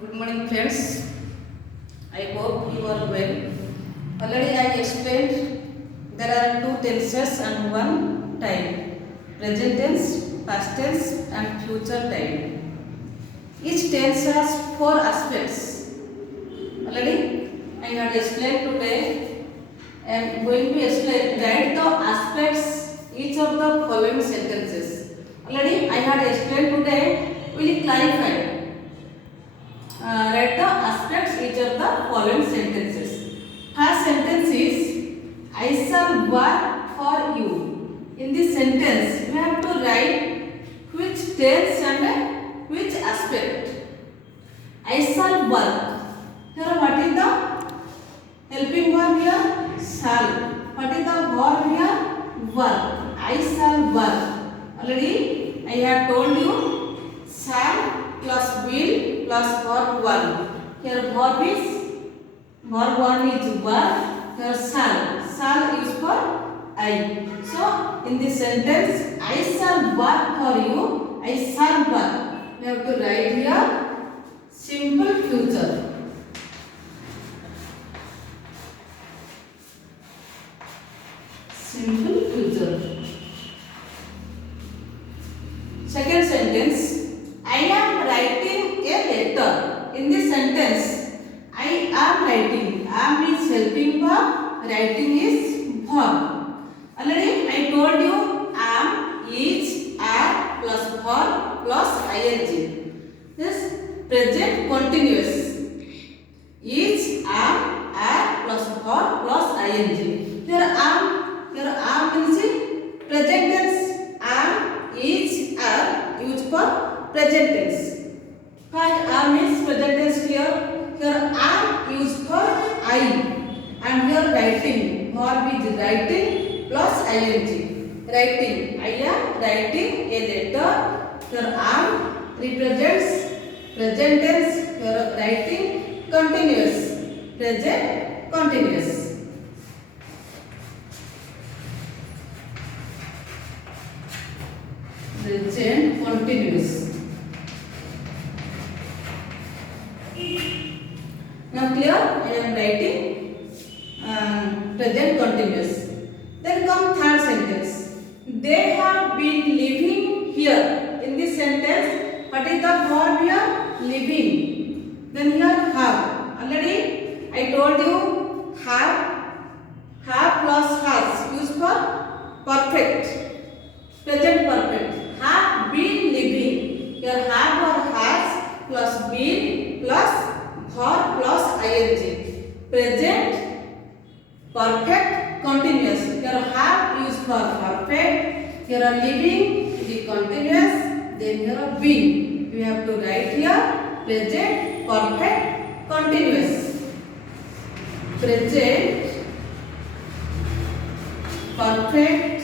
Good morning, friends. I hope you are well. Already I explained there are two tenses and one time: present tense, past tense, and future time. Each tense has four aspects. Already I had explained today. I am going to explain write the aspects each of the following sentences. Already I had explained today. We will clarify. Write the aspects each of the following sentences. First sentence is I shall work for you. In this sentence, we have to write which tense and which aspect. I shall work. Here, what is the helping verb here? Shall. What is the verb here? Work. I shall work. Already, I have told you shall plus will plus verb 1. Here verb 1 is work. Here shall is for I. So in this sentence, I shall work for you. I shall work. We have to write here simple future. Simple future. Second sentence. I am writing a letter. In this sentence, I am writing. Am is helping verb. Writing is verb. Already I told you am, is, are plus verb plus ing. This present continuous. Is, am, are plus verb plus ing. Here am means present tense. Am, is, are used for present tense. First am is present tense here. Here am used for I. And here writing. Verb is writing plus ing. Writing. I am writing a letter. Here am represents present tense. Here writing continuous. Present continuous. Present continuous. Now clear? I am writing present continuous. Then come third sentence. They have been living here. In this sentence, what is the verb here? Living. Then here have. Already I told you have plus has used for perfect. Present perfect. Have been living. Here have or has plus been plus verb plus ing. Present perfect continuous. Here have used for perfect. Here are living the continuous. Then here are been. We have to write here present perfect continuous. Present perfect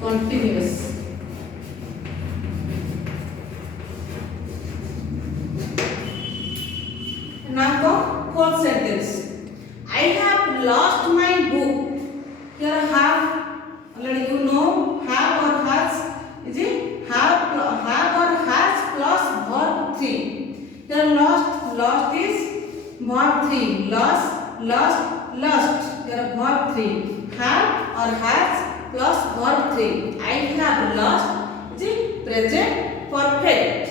continuous. Now come fourth sentence. I have lost my book. Here have, already you know, have or has. Is it? Have or has plus verb 3. Here lost is verb 3. Lost. Here verb 3. Have or has plus verb 3. I have lost. Is it? Present perfect.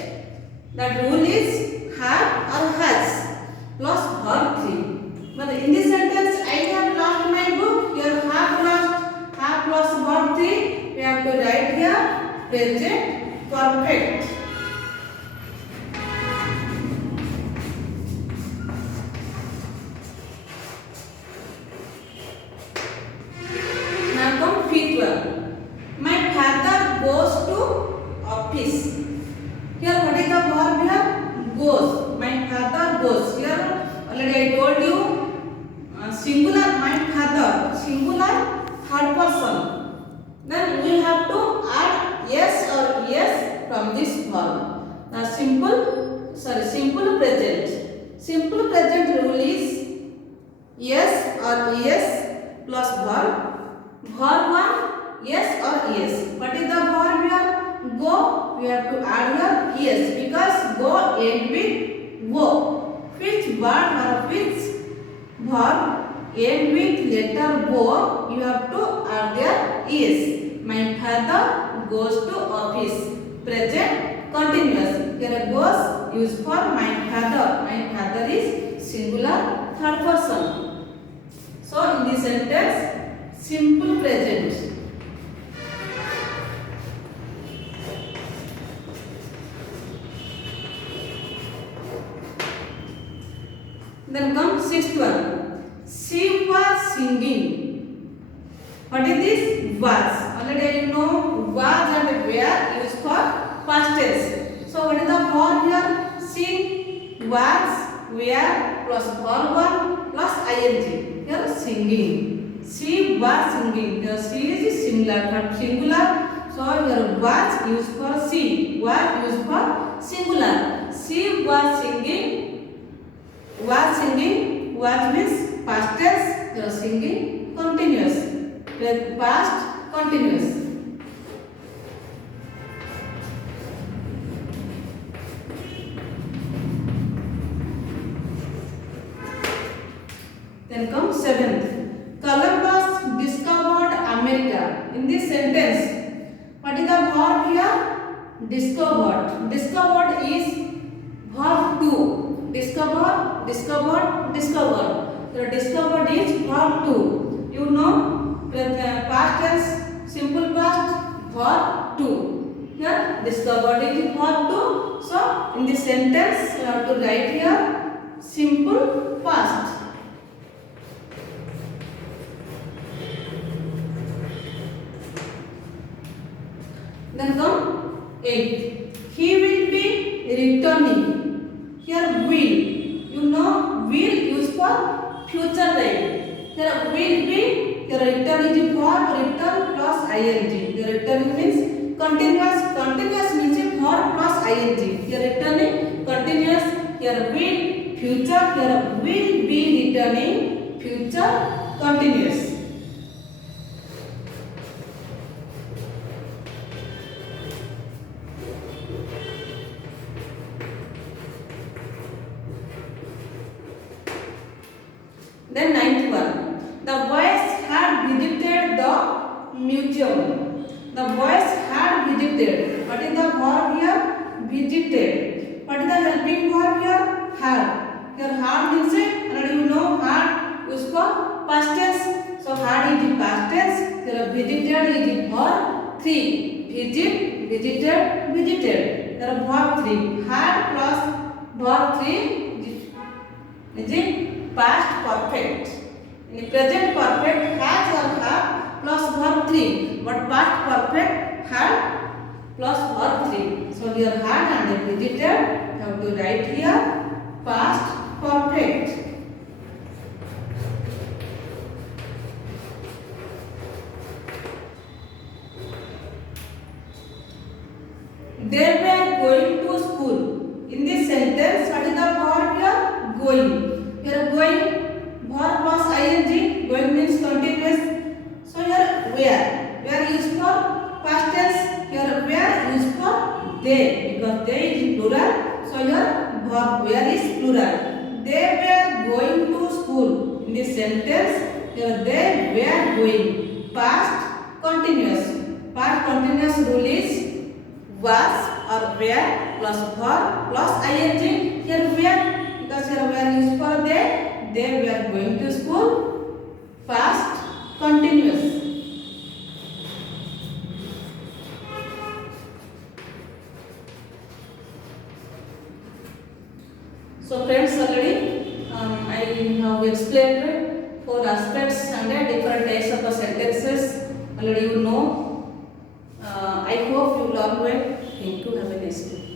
That rule is have or has plus verb 3. But in this sentence, I have lost my book. Here have lost, have plus verb 3. We have to write here present perfect. Now come fifth one. My father goes to office. Here what is the verb here? Goes. My father goes. Here already I told you singular my father, singular third person. Then we have to add yes or yes from this verb. Now simple present. Simple present rule is yes or yes plus verb. Verb 1 yes or yes. What is the verb here? Go. you have to add your es because go end with wo. Which word or which verb end with letter O, you have to add their is. My father goes to office. Present continuous. Here goes used for my father. My father is singular third person. So in this sentence, simple present. Then comes sixth one. She was singing. What is this? Was. Already you know was and were used for past tense. So what is the verb here? Sing, was, were plus verb one plus ing. Here singing. She was singing. Here she is singular, not singular. So here was used for she. Was used for singular. She was singing. Was singing. Was means past tense. Here singing continuous. Past continuous. Then comes seventh. Columbus discovered America. In this sentence, what is the verb here? Discovered. Discovered is verb 2. Discover, discovered, discovered. The discovered is verb 2. You know past tense, simple past, verb 2. Here discovered is verb 2. So in this sentence, you have to write here simple past. Then come 8. He will be returning. Here will. You know will used for future time. Here will be. Here return is verb return plus ing. Here returning means continuous. Continuous means verb plus ing. Here returning continuous. Here will future. Here will be returning future continuous. Then ninth one. The boys had visited the museum. The boys had visited. What is the verb here? Visited. What is the helping verb here? Had. Here had means it. Already you know had used for past tense. So had is the past tense. Here visited is the verb 3. Visit, visited, visited. Here verb 3. Had plus verb 3 is it? Past perfect. In present perfect has or have plus verb 3. But past perfect had plus verb 3. So here had and visited. You have to write here past perfect. They were going to school. In this sentence, what is the verb here? Going. Here going, verb plus ing, going means continuous. So here where used for past tense. Here where used for they because they is plural. So here verb where is plural. They were going to school. In this sentence, here they were going. Past continuous. Past continuous rule is was or were plus verb plus ing. Here where. Because here were used for they were going to school. Past continuous. So friends, already I have explained 4 aspects and different types of sentences. Already you know. I hope you learn well. Thank you. Have a nice day.